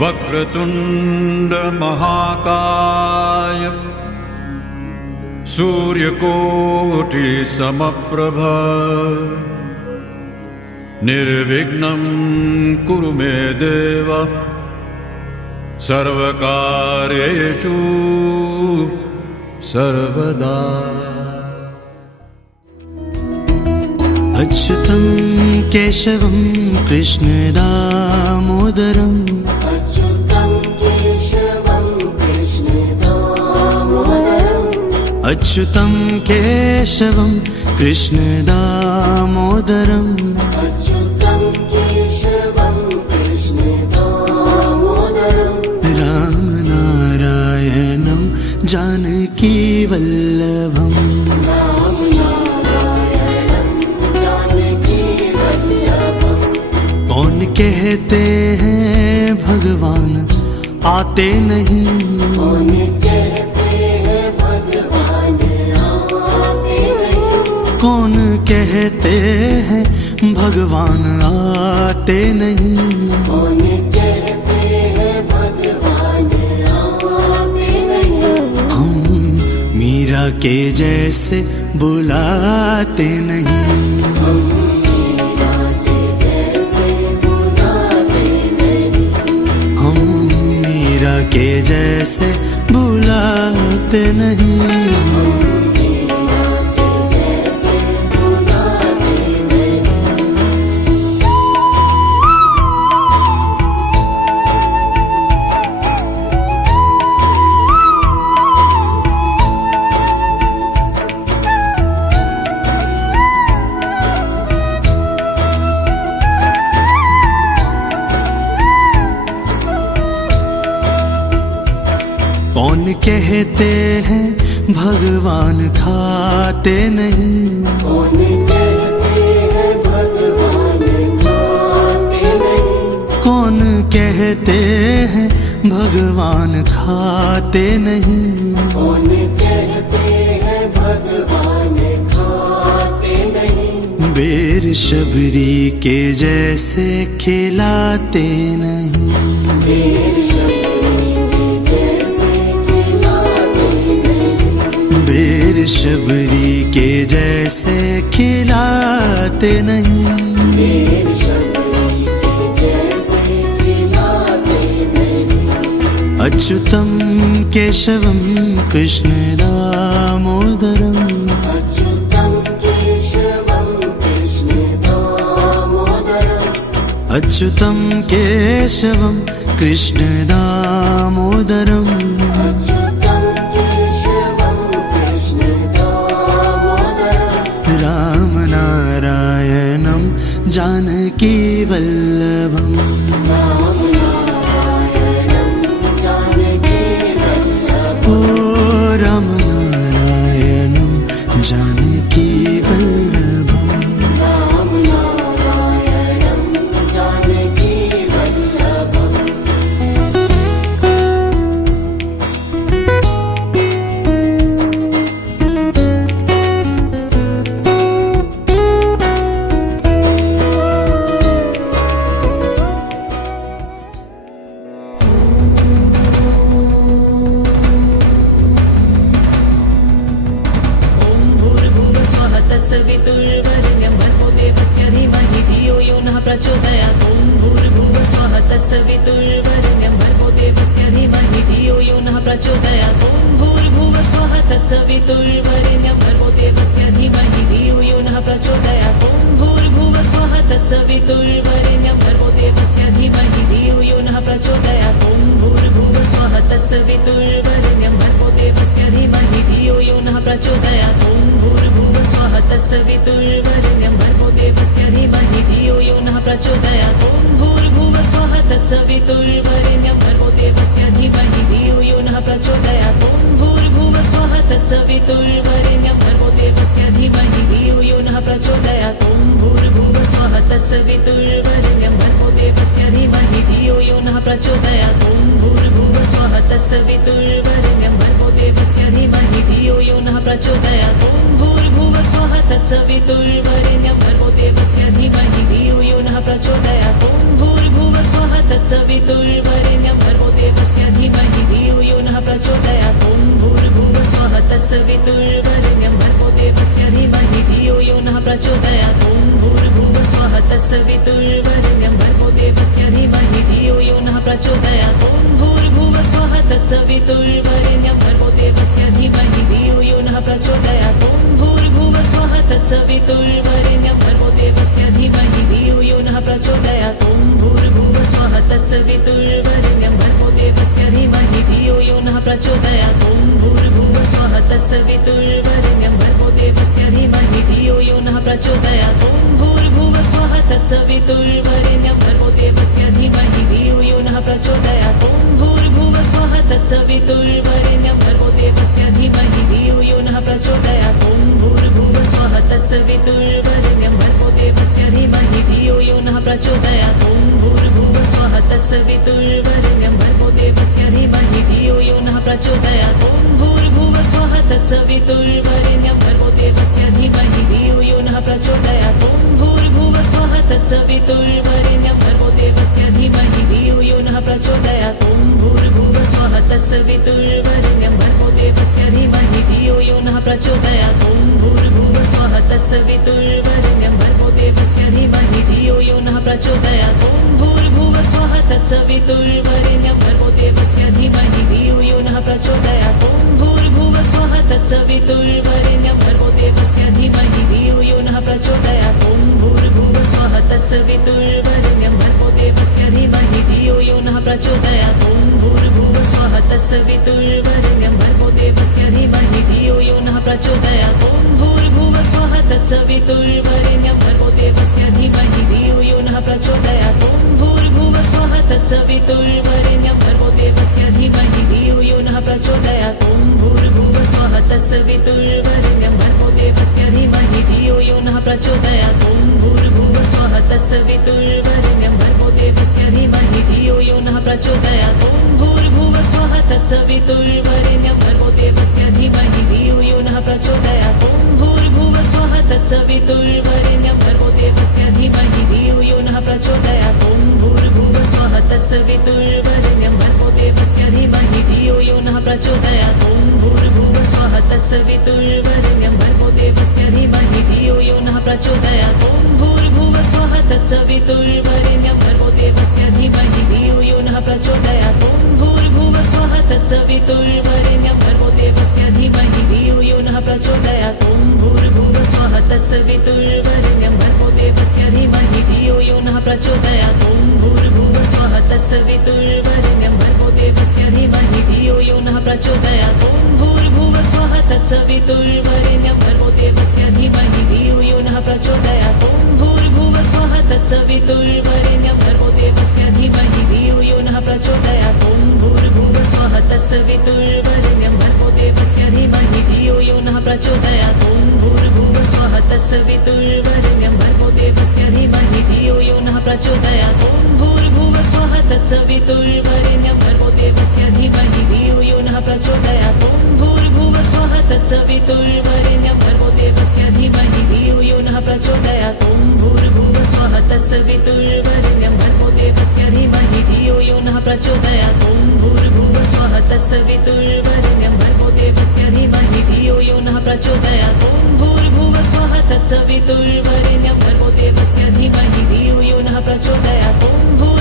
वक्रतुंड महाकाय सूर्यकोटि समप्रभ निर्विघ्नं कुरु मे देव सर्वकार्येषु सर्वदा। अच्युतं केशवं कृष्ण दामोदरम् अच्युतं केशवं कृष्ण दामोदरम् अच्युतं केशवं कृष्ण दामोदरम् अच्युतं केशवं कृष्ण दामोदरम् रामनारायणं जानकी वल्लभम् कौन कहते हैं भगवान आते नहीं, कौन कहते हैं भगवान आते नहीं, कौन कहते हैं भगवान आते नहीं, कौन कहते हैं भगवान आते नहीं। हम मीरा के जैसे बुलाते नहीं, के जैसे बुलाते नहीं। कौन कहते हैं भगवान खाते नहीं, कौन कहते हैं भगवान खाते नहीं, कौन कहते हैं भगवान खाते नहीं, कौन कहते हैं भगवान खाते नहीं। बेर शबरी के जैसे खिलाते नहीं, बेर बेर शबरी के जैसे खिलाते नहीं, बेर शबरी के जैसे खिलाते नहीं। अच्युतं केशवं कृष्ण दामोदरम् अच्युतं केशवं कृष्ण दामोदरम् अच्युतं केशवं कृष्ण दामोदरम् अच्युतं केशवं कृष्ण दामोदरम् रामनारायणं जानकी वल्लभम् रामनारायणं जानकी वल्लभम्। ओ रामनारायणं जानकी वल्लभम् रामनारायणं जानकी वल्लभम्। तत्सवितुर्वरेण्यं भर्गो देवस्य धीमहि धियो यो नः प्रचोदयात्। ॐ भूर्भुवः स्वः तत्सवितुर्वरेण्यं भर्गो देवस्य धीमहि धियो यो नः प्रचोदयात्। ॐ भूर्भुवः स्वः तत्सवितुर्वरेण्यं भर्गो देवस्य धीमहि धियो यो नः प्रचोदयात्। ॐ भूर्भुवः स्वः तत्सवितुर्वरेण्यं भर्गो देवस्य धीमहि धियो यो नः प्रचोदयात्। ॐ भूर्भुवः स्वः तत्सवितुर्वरेण्यं भर्गो देवस्य धीमहि धियो यो नः प्रचोदयात्। ॐ भूर्भुवः स्वः तत्सवितुर्वरेण्यं भर्गो देवस्य धीमहि धियो यो नः प्रचोदयात्। ॐ भूर्भुवः स्वः तत्सवितुर्वरेण्यं भर्गो देवस्य धीमहि धियो यो नः प्रचोदयात्। ॐ भूर्भुवः स्वः तत्सवितुर्वरेण्यं भर्गो देवस्य धीमहि धियो यो नः प्रचोदयात्। ॐ भूर्भुवः स्वः तत्सवितुर्वरेण्यं भर्गो देवस्य धीमहि धियो यो नः प्रचोदयात्। ॐ भूर्भुवः स्वः तत्सवितुर्वरेण्यं भर्गो देवस्य धीमहि धियो यो नः प्रचोदयात्। ॐ भूर्भुवः स्वः तत्सवितुर्वरेण्यं भर्गो देवस्य धीमहि धियो यो नः प्रचोदयात्। ॐ भूर्भुवः स्वः तत्सवितुर्वरेण्यं तत्सवितुर्वरेण्यं भर्गो देवस्य धीमहि धियो यो नः प्रचोदयात् ॐ भूर्भुवः स्वः तत्सवितुर्वरेण्यं भर्गो देवस्य धीमहि धियो यो नः प्रचोदयात् ॐ भूर्भुवः स्वः तत्सवितुर्वरेण्यं भर्गो देवस्य धीमहि धियो यो नः प्रचोदयात् ॐ भूर्भुवः स्वः तत्सवितुर्वरेण्यं भर्गो देवस्य धीमहि धियो यो नः प्रचोदयात् ॐ भूर्भुवः स्वः तत्सवितुर्वरेण्यं भर्गो देवस्य धीमहि धियो यो नः प्रचोदयात् ॐ भूर्भुवः स्वः तत्सवितुर्वरेण्यं भर्गो देवस्य धीमहि धियो यो नः प्रचोदयात् ॐ भूर्भुवः स्वः तत्सवितुर्वरेण्यं भर्गो देवस्य धीमहि धियो यो नः प्रचोदयात् ॐ भूर्भुवः स्वः तत्सवितुर्वरेण्यं भर्गो देवस्य धीमहि धियो यो नः प्रचोदयात् ॐ भूर्भुवः स्वः तत्सवितुर्वरेण्यं भर्गो देवस्य धीमहि धियो यो नः प्रचोदयात् ॐ भूर्भुवः स्वः तत्सवितुर्वरेण्यं भर्गो देवस्य धीमहि धियो यो नः प्रचोदयात् ॐ भूर्भुवः स्वः तत्सवितुर्वरेण्यं भर्गो देवस्य धीमहि धियो यो नः प्रचोदयात् ॐ भूर्भुवः स्वः तत्सवितुर्वरेण्यं भर्गो देवस्य धीमहि धियो यो नः प्रचोदयात् ॐ भूर्भुवः स्वः तत्सवितुर्वरेण्यं भर्गो देवस्य धीमहि धियो यो नः प्रचोदयात् ॐ भूर्भुवः स्वः तत्सवितुर्वरेण्यं भर्गो देवस्य धीमहि धियो यो नः प्रचोदयात् ॐ भूर्भुवः स्वः तत्सवितुर्वरेण्यं भर्गो देवस्य धीमहि धियो यो नः प्रचोदयात् ॐ भूर्भुवः स्वः तत्सवितुर्वरेण्यं भर्गो देवस्य धीमहि धियो यो नः प्रचोदयात् ॐ भूर्भुवः स्वः तत्सवितुर्वरेण्यं भर्गो देवस्य धीमहि धियो यो नः प्रचोदयात् ॐ भूर्भुवः स्वः तत्सवितुर्वरेण्यं भर्गो देवस्य धीमहि धियो यो नः प्रचोदयात् ॐ भूर्भुवः स्वः तत्सवितुर्वरेण्यं भर्गो देवस्य धीमहि धियो यो नः प्रचोदयात् ॐ भूर्भुवः स्वः तत्सवितुर्वरेण्यं भर्गो देवस्य धीमहि धियो यो नः प्रचोदयात् ॐ भूर्भुवः स्वः तत्सवितुर्वरेण्यं भर्गो देवस्य धीमहि धियो यो नः प्रचोदयात् ॐ भूर्भुवः स्वः तत्सवितुर्वरेण्यं भर्गो देवस्य धीमहि धियो यो नः प्रचोदयात् ॐ भूर्भुवः स्वः तत्सवितुर्वरेण्यं भर्गो देवस्य धीमहि धियो यो नः प्रचोदयात् ॐ भूर्भुवः स्वः तत्सवितुर्वरेण्यं भर्गो देवस्य धीमहि धियो यो नः प्रचोदयात् ॐ भूर्भुवः स्वः तत्सवितुर्वरेण्यं भर्गो देवस्य धीमहि धियो यो नः प्रचोदयात् ॐ भूर्भुवः स्वः तत्सवितुर्वरेण्यं भर्गो देवस्य धीमहि धियो यो नः प्रचोदयात् ॐ भूर्भुवः स्वः तत्सवितुर्वरेण्यं भर्गो देवस्य धीमहि धियो यो नः प्रचोदयात् ॐ भूर्भुवः स्वः तत्सवितुर्वरेण्यं भर्गो देवस्य धीमहि धियो यो नः प्रचोदयात् ॐ भूर्भुवः स्वः तत्सवितुर्वरेण्यं भर्गो देवस्य धीमहि धियो यो नः प्रचोदयात् ॐ भूर्भुवः स्वः तत्सवितुर्वरेण्यं भर्गो देवस्य धीमहि धियो यो नः प्रचोदयात् ॐ भूर्भुवः स्वः तत्सवितुर्वरेण्यं भर्गो देवस्य धीमहि धियो यो नः प्रचोदयात् ॐ भूर्भुवः स्वः तत्सवितुर्वरेण्यं भर्गो देवस्य धीमहि धियो यो नः प्रचोदयात् ॐ भूर्भुवः स्वः तत्सवितुर्वरेण्यं भर्गो देवस्य धीमहि धियो यो नः प्रचोदयात् ॐ भूर्भुवः स्वः तत्सवितुर्वरेण्यं भर्गो देवस्य धीमहि धियो यो नः प्रचोदयात् ॐ भूर्भुवः स्वः तत्सवितुर्वरेण्यं भर्गो देवस्य धीमहि धियो यो नः प्रचोदयात् ॐ भूर्भुवः स्वः तत्सवितुर्वरेण्यं भर्गो देवस्य धीमहि धियो यो नः प्रचोदयात् ॐ भूर्भुवः स्वः तत्सवितुर्वरेण्यं भर्गो देवस्य धीमहि धियो यो नः प्रचोदयात् ॐ भूर्भुवः स्वः तत्सवितुर्वरेण्यं भर्गो देवस्य धीमहि धियो यो नः प्रचोदयात् ॐ भूर्भुवः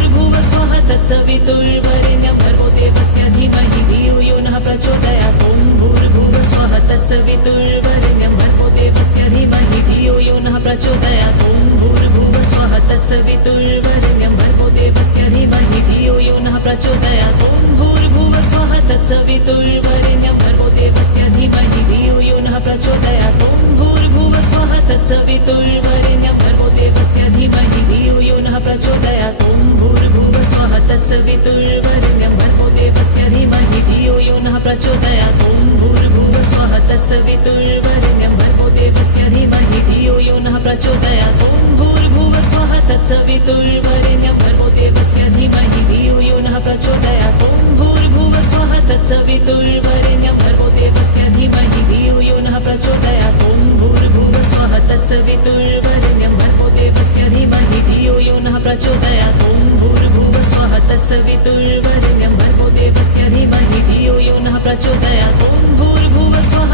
स्वः तत्सवितुर्वरेण्यं भर्गो देवस्य धीमहि धियो यो नः प्रचोदयात् ॐ भूर्भुवः स्वः तत्सवितुर्वरेण्यं भर्गो देवस्य धीमहि धियो यो नः प्रचोदयात् ॐ भूर्भुवः स्वः तत्सवितुर्वरेण्यं भर्गो देवस्य धीमहि धियो यो नः प्रचोदयात् ॐ भूर्भुवः स्वः तत्सवितुर्वरेण्यं भर्गो देवस्य धीमहि धियो यो नः प्रचोदयात् ॐ भूर्भुवः स्वः तत्सवितुर्वरेण्यं भर्गो देवस्य धीमहि धियो यो नः प्रचोदयात् ॐ भूर्भुवः स्वः तत्सवितुर्वरेण्यं भर्गो देवस्य धीमहि धियो यो नः प्रचोदयात् ॐ भूर्भुवः स्वः तत्सवितुर्वरेण्यं भर्गो देवस्य धीमहि धियो यो नः प्रचोदयात् ॐ भूर्भुवः स्वः तत्सवितुर्वरेण्यं भर्गो देवस्य धीमहि धियो यो नः प्रचोदयात् ॐ भूर्भुवः स्वः तत्सवितुर्वरेण्यं भर्गो देवस्य धीमहि धियो यो नः प्रचोदयात् ॐ भूर्भुवः स्वः तत्सवितुर्वरेण्यं भर्गो देवस्य धीमहि धियो यो नः प्रचोदयात् ॐ भूर्भुवः स्वः तत्सवितुर्वरेण्यं भर्गो देवस्य धीमहि धियो यो नः प्रचोदयात् ॐ भूर्भुवः स्वः तत्सवितुर्वरेण्यं भर्गो देवस्य धीमहि धियो यो नः प्रचोदयात् ॐ भूर्भुवः स्वः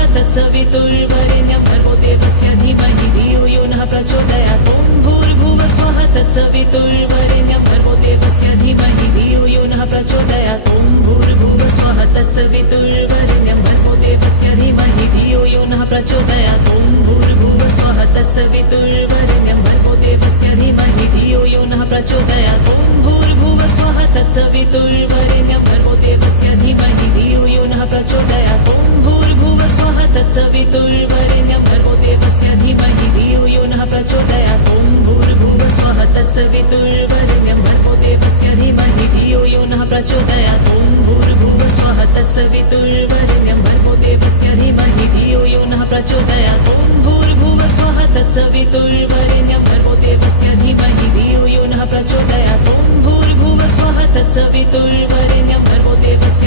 तत्सवितुर्वरेण्यं भर्गो देवस्य धीमहि धियो यो नः प्रचोदयात् ॐ भूर्भुवः स्वः तत्सवितुर्वरेण्यं भर्गो देवस्य धीमहि धियो यो नः प्रचोदयात् ॐ भूर्भुवः स्वः तत्सवितुर्वरेण्यं भर्गो देवस्य धीमहि धियो यो नः प्रचोदयात् ॐ भूर्भुवः स्वः तत्सवितुर्वरेण्यं भर्गो देवस्य धीमहि धियो यो नः प्रचोदयात् ॐ भूर्भुवः स्वः तत्सवितुर्वरेण्यं भर्गो देवस्य धीमहि धियो यो नः प्रचोदयात् ॐ भूर्भुवः स्वः तत्सवितुर्वरेण्यं भर्गो देवस्य धीमहि धियो यो नः प्रचोदयात् ॐ भूर्भुवः स्वः तत्सवितुर्वरेण्यं भर्गो देवस्य धीमहि धियो यो नः प्रचोदयात् ॐ भूर्भुवः स्वः तत्सवितुर्वरेण्यं भर्गो देवस्य धीमहि धियो यो नः प्रचोदयात् ॐ भूर्भुवः स्वः तत्सवितुर्वरेण्यं भर्गो देवस्य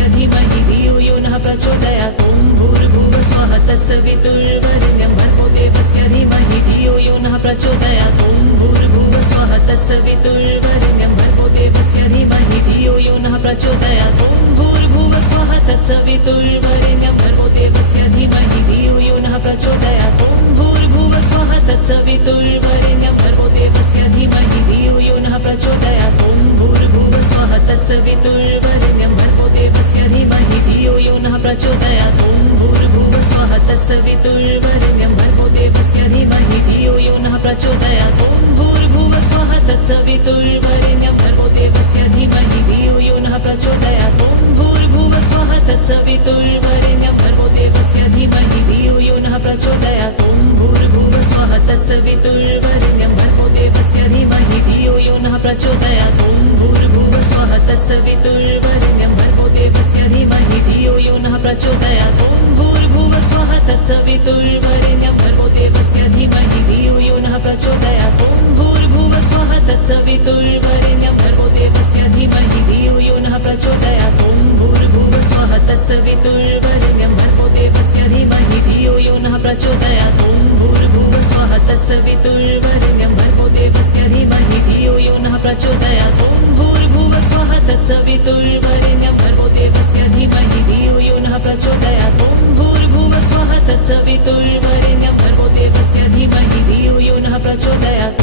धीमहि धियो यो नः प्रचोदयात् ॐ भूर्भुवः स्वः तत्सवितुर्वरेण्यं भर्गो देवस्य धीमहि धियो यो नः प्रचोदयात् ॐ भूर्भुवः स्वः तत्सवितुर्वरेण्यं भर्गो देवस्य धीमहि धियो यो नः प्रचोदयात् ॐ भूर्भुवः स्वः तत्सवितुर्वरेण्यं भर्गो देवस्य धीमहि धियो यो नः प्रचोदयात् ॐ भूर्भुवः स्वः तत्सवितुर्वरेण्यं भर्गो देवस्य धीमहि धियो यो नः प्रचोदयात् ॐ भूर्भुवः स्वः तत्सवितुर्वरेण्यं भर्गो देवस्य धीमहि धियो यो नः प्रचोदयात् ॐ भूर्भुवः स्वः तत्सवितुर्वरेण्यं भर्गो देवस्य धीमहि धियो यो नः प्रचोदयात् ॐ भूर्भुवः स्वः तत्सवितुर्वरेण्यं भर्गो देवस्य धीमहि धियो यो नः प्रचोदयात् ॐ भूर्भुवः स्वः तत्सवितुर्वरेण्यं भर्गो देवस्य धीमहि धियो यो नः प्रचोदयात् ॐ भूर्भुवः स्वः तत्सवितुर्वरेण्यं भर्गो देवस्य धीमहि धियो यो नः प्रचोदयात् ॐ भूर्भुवः स्वः तत्सवितुर्वरेण्यं भर्गो देवस्य धीमहि धियो यो नः प्रचोदयात् ॐ भूर्भुवः स्वः तत्सवितुर्वरेण्यं भर्गो देवस्य धीमहि धियो यो नः प्रचोदयात् ॐ भूर्भुवः स्वः तत्सवितुर्वरेण्यं भर्गो देवस्य धीमहि धियो यो नः प्रचोदयात् ॐ भूर्भुवः स्वः तत्सवितुर्वरेण्यं भर्गो देवस्य धीमहि धियो यो नः प्रचोदयात् ॐ भूर्भुवः स्वः तत्सवितुर्वरेण्यं भर्गो देवस्य धीमहि धियो यो नः प्रचोदयात्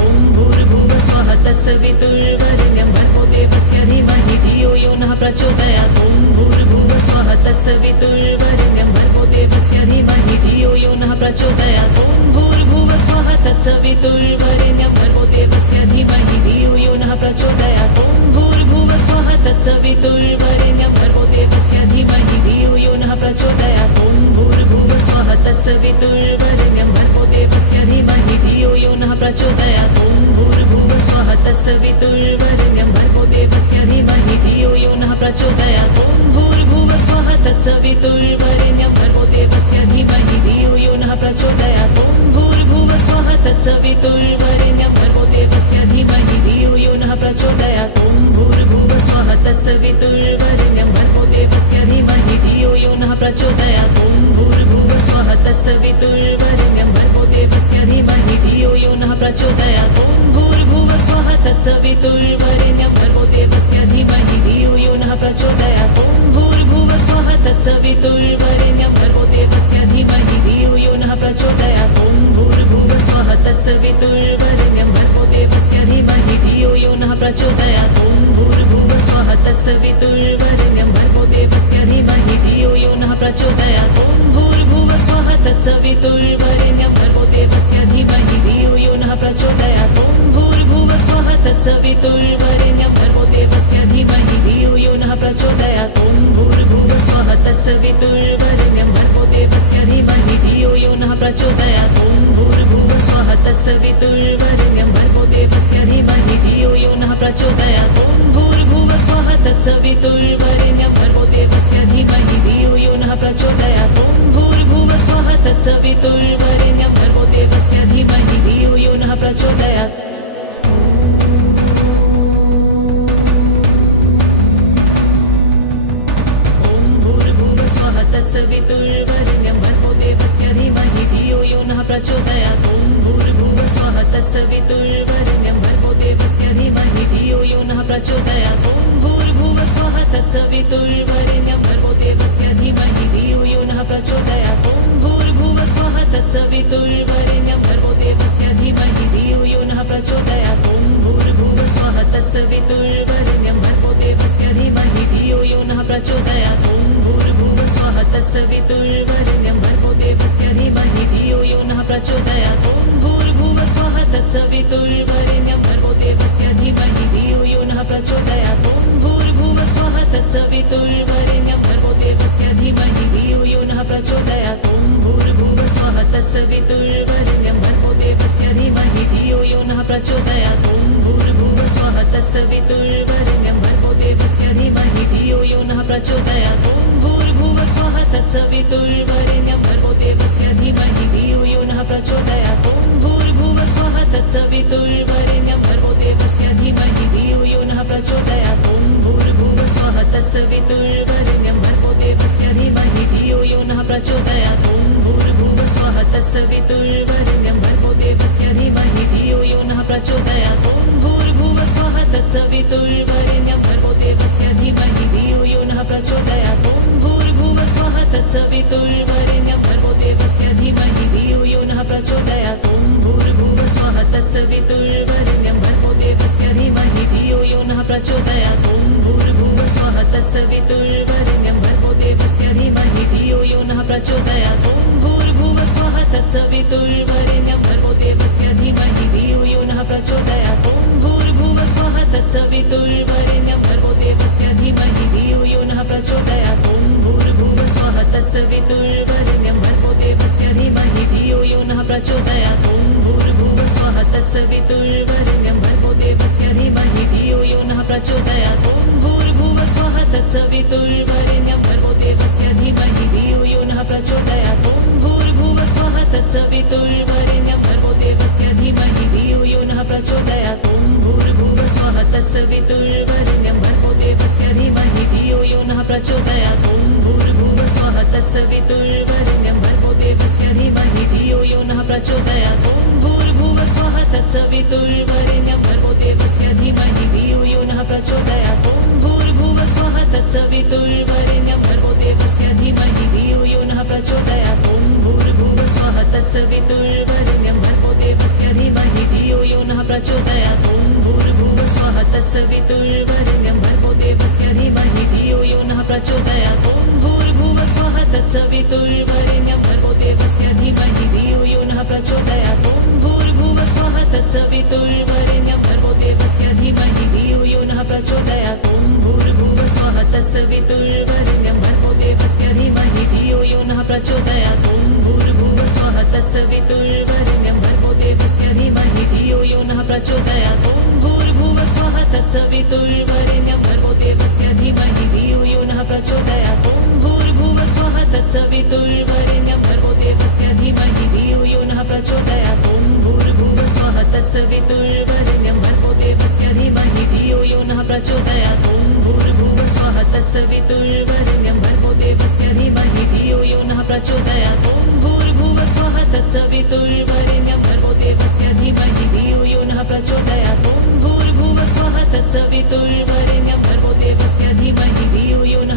ॐ भूर्भुवः स्वः तत्सवितुर्वरेण्यं भर्गो देवस्य धीमहि धियो यो नः प्रचोदयात् ॐ भूर्भुवः स्वः तत्सवितुर्वरेण्यं भर्गो देवस्य धीमहि धियो यो नः प्रचोदयात् ॐ भूर्भुवः स्वः तत्सवितुर्वरेण्यं भर्गो देवस्य धीमहि धियो यो नः प्रचोदयात् ॐ भूर्भुवः स्वः तत्सवितुर्वरेण्यं भर्गो देवस्य धीमहि धियो यो नः प्रचोदयात् ॐ भूर्भुवः स्वः तत्सवितुर्वरेण्यं भर्गो देवस्य धीमहि धियो यो नः प्रचोदयात् ॐ भूर्भुवः स्वः तत्सवितुर्वरेण्यं भर्गो देवस्य धीमहि धियो यो नः प्रचोदयात् ॐ भूर्भुवः स्वः तत्सवितुर्वरेण्यं भर्गो देवस्य धीमहि धियो यो नः प्रचोदयात् ॐ भूर्भुवः स्वः तत्सवितुर्वरेण्यं भर्गो देवस्य धीमहि धियो यो नः प्रचोदयात् ॐ भूर्भुवः स्वः तत्सवितुर्वरेण्यं भर्गो देवस्य धीमहि धियो यो नः प्रचोदयात् ॐ भूर्भुवः स्वः तत्सवितुर्वरेण्यं भर्गो देवस्य धीमहि धियो यो नः प्रचोदयात् ॐ भूर्भुवः स्वः तत्सवितुर्वरेण्यं भर्गो देवस्य धीमहि धियो यो नः प्रचोदयात् ॐ भूर्भुवः स्वः तत्सवितुर्वरेण्यं भर्गो देवस्य धीमहि धियो यो नः प्रचोदयात् ॐ भूर्भुवः स्वः तत्सवितुर्वरेण्यं भर्गो देवस्य धीमहि धियो यो नः प्रचोदयात् ॐ भूर्भुवः स्वः तत्सवितुर्वरेण्यं भर्गो देवस्य धीमहि धियो यो नः प्रचोदयात् ॐ भूर्भुवः स्वः तत्सवितुर्वरेण्यं भर्गो देवस्य धीमहि धियो यो नः प्रचोदयात् ॐ भूर्भुवः स्वः तत्सवितुर्वरेण्यं भर्गो देवस्य धीमहि धियो यो नः प्रचोदयात् ॐ भूर्भुवः स्वः तत्सवितुर्वरेण्यं भर्गो देवस्य धीमहि धियो यो नः प्रचोदयात् ॐ भूर्भुवः स्वः तत्सवितुर्वरेण्यं भर्गो देवस्य धीमहि धियो यो नः प्रचोदयात् ॐ भूर्भुवः स्वः तत्सवितुर्वरेण्यं भर्गो देवस्य धीमहि धियो यो नः प्रचोदयात् ॐ भूर्भुवः स्वः तत्सवितुर्वरेण्यं भर्गो देवस्य धीमहि धियो यो नः प्रचोदयात् ॐ भूर्भुवः स्वः तत्सवितुर्वरेण्यं भर्गो देवस्य धीमहि धियो यो नः प्रचोदयात् ॐ भूर्भुवः स्वः तत्सवितुर्वरेण्यं भर्गो देवस्य धीमहि धियो यो नः प्रचोदयात् तत्सवितुर्वरेण्यं भर्गो देवस्य धीमहि धियो यो नः प्रचोदयात् ॐ भूर्भुवः स्वः तत्सवितुर्वरेण्यं भर्गो देवस्य धीमहि धियो यो नः प्रचोदयात् ॐ भूर्भुवः स्वः तत्सवितुर्वरेण्यं भर्गो देवस्य धीमहि धियो यो नः प्रचोदयात् ॐ भूर्भुवः स्वः तत्सवितुर्वरेण्यं भर्गो देवस्य धीमहि धियो यो नः प्रचोदयात् ॐ भूर्भुवः स्वः तत्सवितुर्वरेण्यं भर्गो देवस्य धीमहि धियो यो नः प्रचोदयात् ॐ भूर्भुवः स्वः तत्सवितुर्वरेण्यं भर्गो देवस्य धीमहि धियो यो नः प्रचोदयात् ॐ भूर्भुवः स्वः तत्सवितुर्वरेण्यं भर्गो देवस्य धीमहि धियो यो नः प्रचोदयात् ॐ भूर्भुवः स्वः तत्सवितुर्वरेण्यं भर्गो देवस्य धीमहि धियो यो नः प्रचोदयात् ॐ भूर्भुवः स्वः तत्सवितुर्वरेण्यं भर्गो देवस्य धीमहि धियो यो नः प्रचोदयात् ॐ भूर्भुवः स्वः तत्सवितुर्वरेण्यं भर्गो देवस्य धीमहि धियो यो नः प्रचोदयात् ॐ भूर्भुवः स्वः तत्सवितुर्वरेण्यं भर्गो देवस्य धीमहि धियो यो नः प्रचोदयात् ॐ भूर्भुवः स्वः तत्सवितुर्वरेण्यं भर्गो देवस्य धीमहि धियो यो नः प्रचोदयात् ॐ भूर्भुवः स्वः तत्सवितुर्वरेण्यं भर्गो देवस्य धीमहि धियो यो नः प्रचोदयात् ॐ भूर्भुवः स्वः तत्सवितुर्वरेण्यं भर्गो देवस्य धीमहि धियो यो नः प्रचोदयात् ॐ भूर्भुवः स्वः तत्सवितुर्वरेण्यं भर्गो देवस्य धीमहि धियो यो नः प्रचोदयात् ॐ भूर्भुवः स्वः तत्सवितुर्वरेण्यं भर्गो देवस्य धीमहि धियो यो नः प्रचोदयात् ॐ भूर्भुवः स्वः तत्सवितुर्वरेण्यं भर्गो देवस्य धीमहि धियो यो नः प्रचोदयात् ॐ भूर्भुवः स्वः तत्सवितुर्वरेण्यं भर्गो देवस्य धीमहि धियो यो नः प्रचोदयात् ॐ भूर्भुवः स्वः तत्सवितुर्वरेण्यं भर्गो देवस्य धीमहि धियो यो नः प्रचोदयात् ॐ भूर्भुवः स्वः तत्सवितुर्वरेण्यं भर्गो देवस्य धीमहि धियो यो नः प्रचोदयात् ॐ भूर्भुवः स्वः तत्सवितुर्वरेण्यं भर्गो देवस्य धीमहि धियो यो नः प्रचोदयात् ॐ भूर्भुवः स्वः तत्सवितुर्वरेण्यं भर्गो देवस्य धीमहि धियो यो नः प्रचोदयात् ॐ भूर्भुवः स्वः तत्सवितुर्वरेण्यं भर्गो देवस्य धीमहि धियो यो नः प्रचोदयात् ॐ भूर्भुवः स्वः तत्सवितुर्वरेण्यं भर्गो देवस्य धीमहि धियो यो नः प्रचोदयात् ॐ भूर्भुवः स्वः तत्सवितुर्वरेण्यं भर्गो देवस्य धीमहि धियो यो नः प्रचोदयात् ॐ भूर्भुवः स्वः तत्सवितुर्वरेण्यं भर्गो देवस्य धीमहि धियो यो नः प्रचोदयात् ॐ भूर्भुवः स्वः तत्सवितुर्वरेण्यं भर्गो देवस्य धीमहि धियो यो नः प्रचोदयात् ॐ भूर्भुवः स्वः तत्सवितुर्वरेण्यं भर्गो देवस्य धीमहि धियो यो नः प्रचोदयात् ॐ भूर्भुवः स्वः तत्सवितुर्वरेण्यं भर्गो देवस्य धीमहि धियो यो नः प्रचोदयात् ॐ भूर्भुवः स्वः तत्सवितुर्वरेण्यं भर्गो देवस्य धीमहि धियो यो नः प्रचोदयात् ॐ भूर्भुवः स्वः तत्सवितुर्वरेण्यं भर्गो देवस्य धीमहि धियो यो नः प्रचोदयात् ॐ भूर्भुवः स्वः तत्सवितुर्वरेण्यं भर्गो देवस्य धीमहि धियो यो नः प्रचोदयात् ॐ भूर्भुवः स्वः तत्सवितुर्वरेण्यं भर्गो देवस्य धीमहि धियो यो नः प्रचोदयात् ॐ भूर्भुवः स्वः तत्सवितुर्वरेण्यं भर्गो देवस्य धीमहि धियो यो नः प्रचोदयात् ॐ भूर्भुवः स्वः तत्सवितुर्वरेण्यं भर्गो देवस्य धीमहि धियो यो नः प्रचोदयात् ॐ भूर्भुवः स्वः तत्सवितुर्वरेण्यं भर्गो देवस्य धीमहि धियो यो नः प्रचोदयात् ॐ भूर्भुवः स्वः तत्सवितुर्वरेण्यं भर्गो देवस्य धीमहि धियो यो नः प्रचोदयात् ॐ भूर्भुवः स्वः तत्सवितुर्वरेण्यं भर्गो देवस्य धीमहि धियो यो नः प्रचोदयात् ॐ भूर्भुवः स्वः तत्सवितुर्वरेण्यं भर्गो देवस्य धीमहि धियो यो नः प्रचोदयात् ॐ भूर्भुवः स्वः तत्सवितुर्वरेण्यं भर्गो देवस्य धीमहि धियो यो नः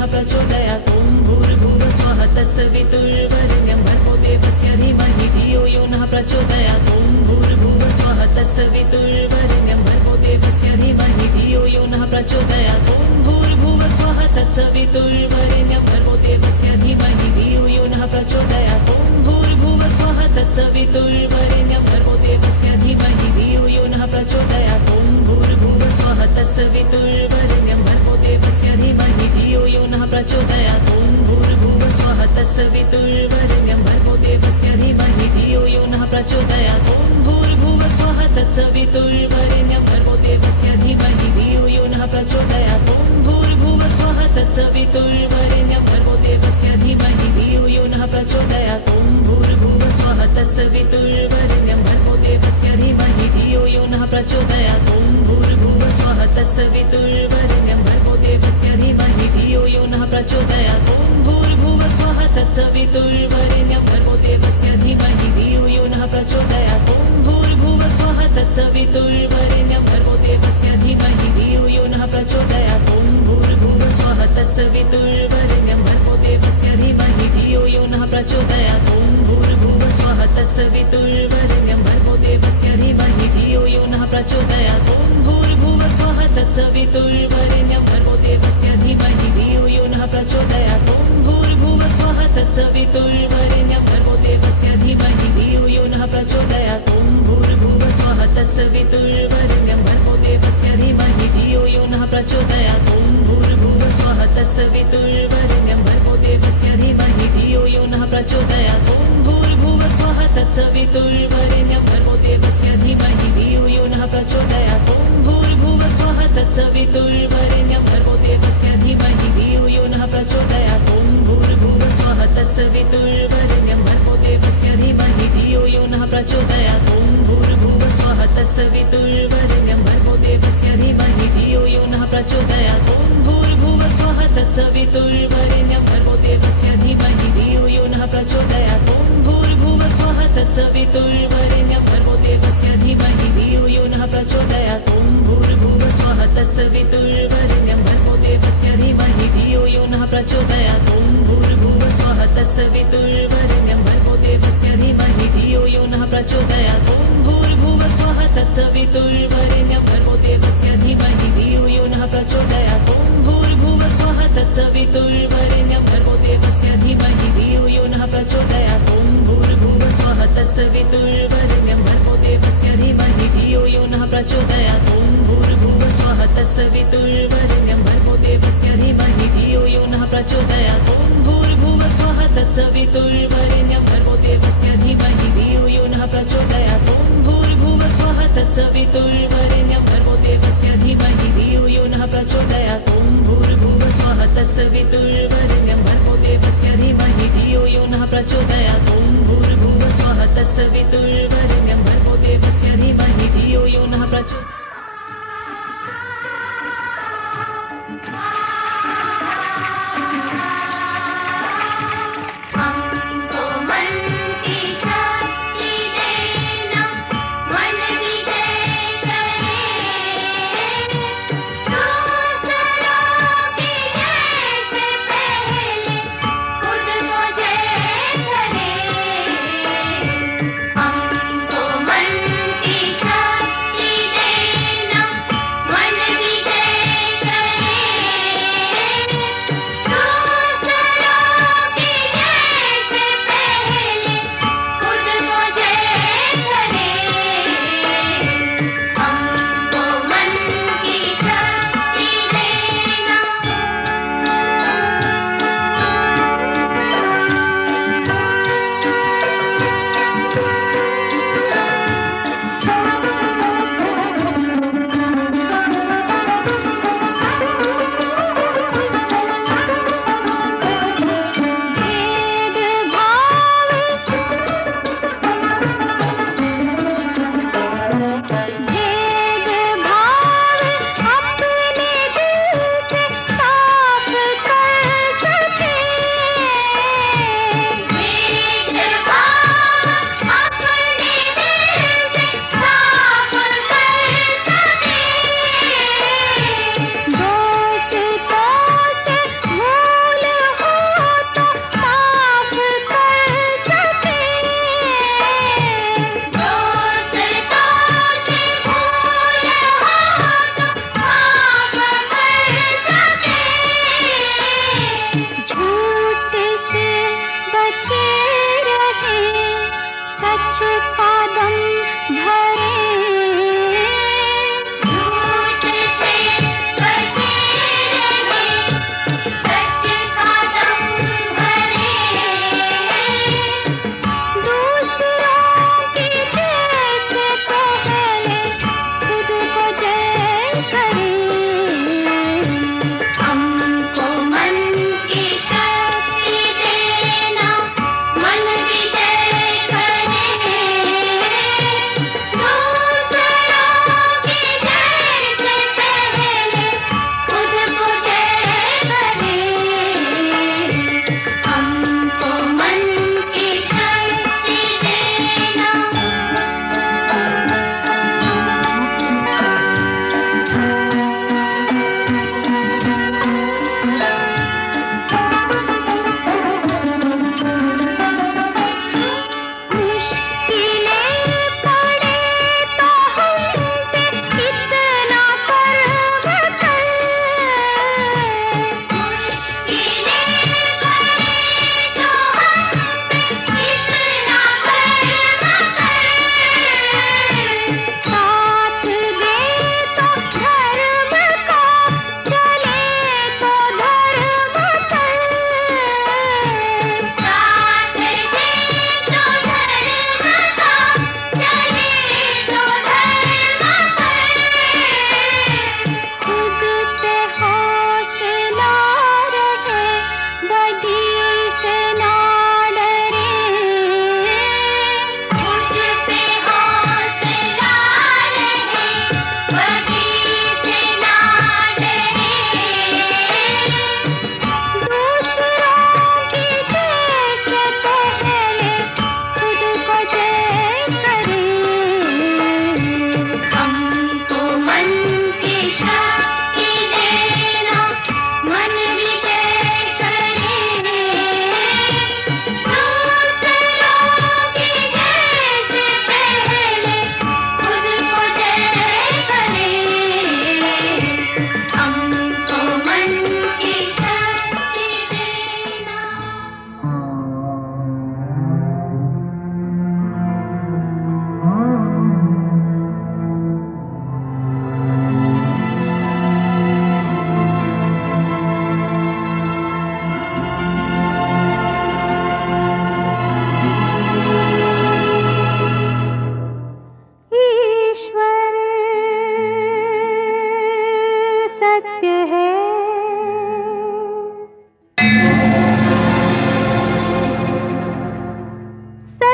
प्रचोदयात् ॐ भूर्भुवः स्वः तत्सवितुर्वरेण्यं भर्गो देवस्य धीमहि धियो यो नः प्रचोदयात् ॐ भूर्भुवः स्वः तत्सवितुर्वरेण्यं भर्गो देवस्य धीमहि धियो यो नः प्रचोदयात् ॐ भूर्भुवः स्वः तत्सवितुर्वरेण्यं भर्गो देवस्य धीमहि धियो यो नः प्रचोदयात् ॐ भूर्भुवः स्वः तत्सवितुर्वरेण्यं भर्गो देवस्य धीमहि धियो यो नः प्रचोदयात् ॐ भूर्भुवः स्वः तत्सवितुर्वरेण्यं भर्गो देवस्य धीमहि धियो यो नः प्रचोदयात् ॐ भूर्भुवः स्वः तत्सवितुर्वरेण्यं भर्गो देवस्य धीमहि धियो यो नः प्रचोदयात् ॐ भूर्भुवः स्वः तत्सवितुर्वरेण्यं भर्गो देवस्य धीमहि धियो यो नः प्रचोदयात् ॐ भूर्भुवः स्वः तत्सवितुर्वरेण्यं भर्गो देवस्य धीमहि धियो यो नः प्रचोदयात् ॐ भूर्भुवः स्वः तत्सवितुर्वरेण्यं भर्गो देवस्य धीमहि धियो यो नः प्रचोदयात् ॐ भूर्भुवः स्वः तत्सवितुर्वरेण्यं भर्गो देवस्य धीमहि धियो यो नः प्रचोदयात् ॐ भूर्भुवः स्वः तत्सवितुर्वरेण्यं भर्गो देवस्य धीमहि धियो यो नः प्रचोदयात् ॐ भूर्भुवः स्वः तत्सवितुर्वरेण्यं भर्गो देवस्य धीमहि धियो यो नः प्रचोदयात् ॐ भूर्भुवः स्वः तत्सवितुर्वरेण्यं भर्गो देवस्य धीमहि धियो यो नः प्रचोदयात् ॐ भूर्भुवः स्वः तत्सवितुर्वरेण्यं भर्गो देवस्य धीमहि धियो यो नः प्रचोदयात् ॐ भूर्भुवः स्वः तत्सवितुर्वरेण्यं भर्गो देवस्य धीमहि धियो यो नः प्रचोदयात् ॐ भूर्भुवः स्वः तत्सवितुर्वरेण्यं भर्गो देवस्य धीमहि धियो यो नः प्रचोदयात् ॐ भूर्भुवः स्वः तत्सवितुर्वरेण्यं भर्गो देवस्य धीमहि धियो यो नः प्रचोदयात् ॐ भूर्भुवः स्वः तत्सवितुर्वरेण्यं भर्गो देवस्य धीमहि धियो यो नः प्रचोदयात् ॐ भूर्भुवः स्वः तत्सवितुर्वरेण्यं भर्गो देवस्य धीमहि धियो यो नः प्रचोदयात् ॐ भूर्भुवः स्वः तत्सवितुर्वरेण्यं भर्गो देवस्य धीमहि धियो यो नः प्रचोदयात् ॐ भूर्भुवः स्वः तत्सवितुर्वरेण्यं भर्गो देवस्य धीमहि धियो यो नः प्रचोदयात् ॐ भूर्भुवः स्वः तत्सवितुर्वरेण्यं भर्गो देवस्य धीमहि धियो यो नः प्रचोदयात् ॐ भूर्भुवः स्वः तत्सवितुर्वरेण्यं भर्गो देवस्य धीमहि धियो यो नः प्रचोदयात् ॐ भूर्भुवः स्वः तत्सवितुर्वरेण्यं भर्गो देवस्य धीमहि धियो यो नः प्रचोदयात् ॐ भूर्भुवः स्वः तत्सवितुर्वरेण्यं भर्गो देवस्य धीमहि धियो यो नः प्रचोदयात् ॐ भूर्भुवः स्वः तत्सवितुर्वरेण्यं भर्गो देवस्य धीमहि धियो यो नः प्रचोदयात् ॐ भूर्भुवः स्वः तत्सवितुर्वरेण्यं भर्गो देवस्य धीमहि धियो यो नः प्रचोदयात् ॐ भूर्भुवः स्वः तत्सवितुर्वरेण्यं भर्गो देवस्य धीमहि धियो यो नः प्रचोदयात् ॐ भूर्भुवः स्वः तत्सवितुर्वरेण्यं भर्गो देवस्य धीमहि धियो यो नः प्रचोदयात् ॐ भूर्भुवः स्वः तत्सवितुर्वरेण्यं भर्गो देवस्य धीमहि धियो यो नः प्रचोदयात् ॐ भूर्भुवः स्वः तत्सवितुर्वरेण्यं भर्गो देवस्य धीमहि धियो यो नः प्रचोदयात् ॐ भूर्भुवः स्वः तत्सवितुर्वरेण्यं भर्गो देवस्य धीमहि धियो यो नः प्रचोदयात् ॐ भूर्भुवः स्वः तत्सवितुर्वरेण्यं भर्गो देवस्य धीमहि धियो यो नः प्रचोदयात् ॐ भूर्भुवः स्वः तत्सवितुर्वरेण्यं भर्गो देवस्य धीमहि धियो यो नः प्रचोदयात् हमको मन की शक्ति देना मन विजय करे दूसरों की जय से पहले खुद को जय करे हमको मन की शक्ति देना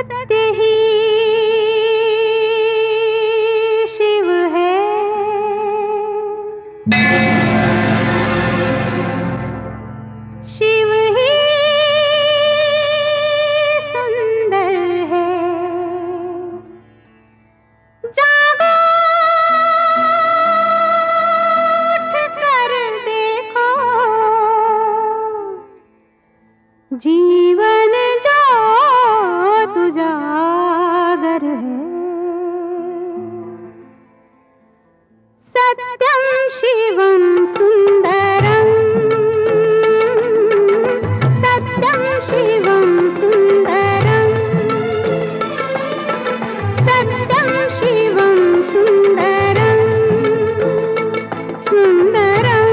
सत्य ही शिव है, शिव ही सुंदर है। जागो उठ कर देखो, जीवन जो तुजागर है। सत्यम शिवम सुंदरम, सत्यम शिवम सुंदरम, सत्यम शिवम सुंदरम, सुंदरम।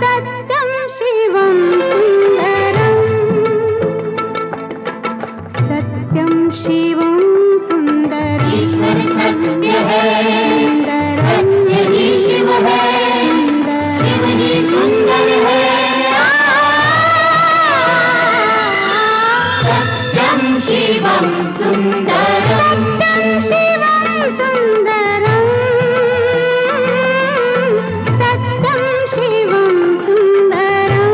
सत्यम शिवम सुंदरम, सत्यम शिवम सुंदरम। ईश्वर सत्य है, सत्य ही शिव है, शिव ही सुंदर है। सत्यम शिवम सुंदरम, सत्यम शिवम सुंदरम, सत्यम शिवम सुंदरम।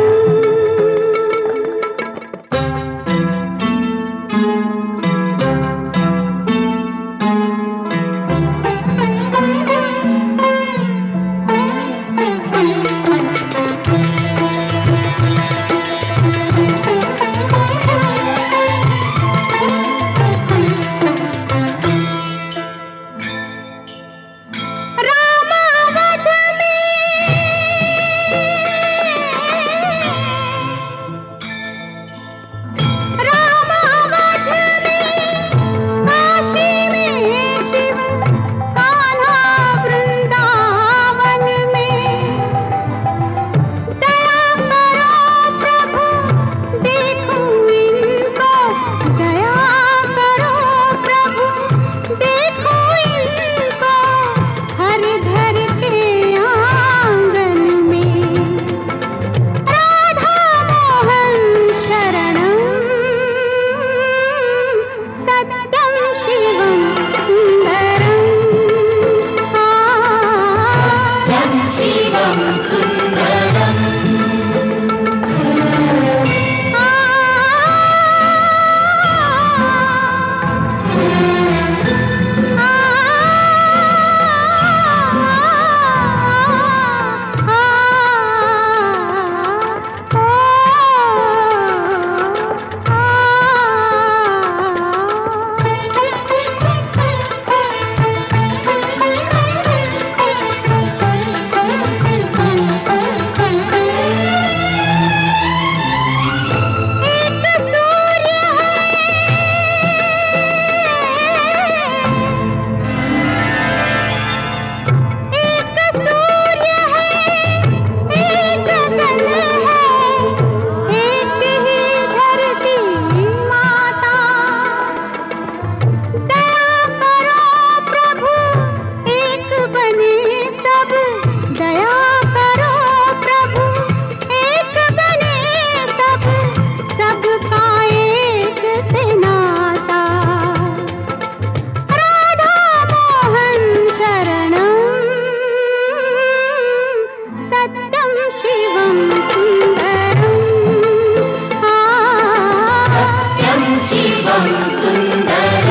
रामावध में काशी में शिव, कान्हा वृंदावन में। दया करो प्रभु देखो इनको, दया करो प्रभु देखो इनको। हर घर के आंगन में राधा मोहन शरणम, सत्यम शिवम सुंदरम। सत्यम शिवम सुंदरम।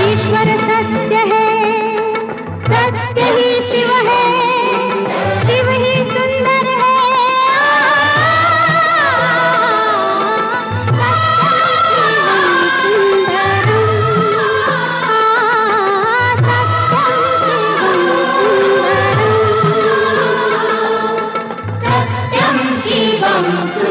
ईश्वर सत्य है, सत्य ही शिव है, शिव ही सुंदर है। सत्यम शिवम सुंदरम।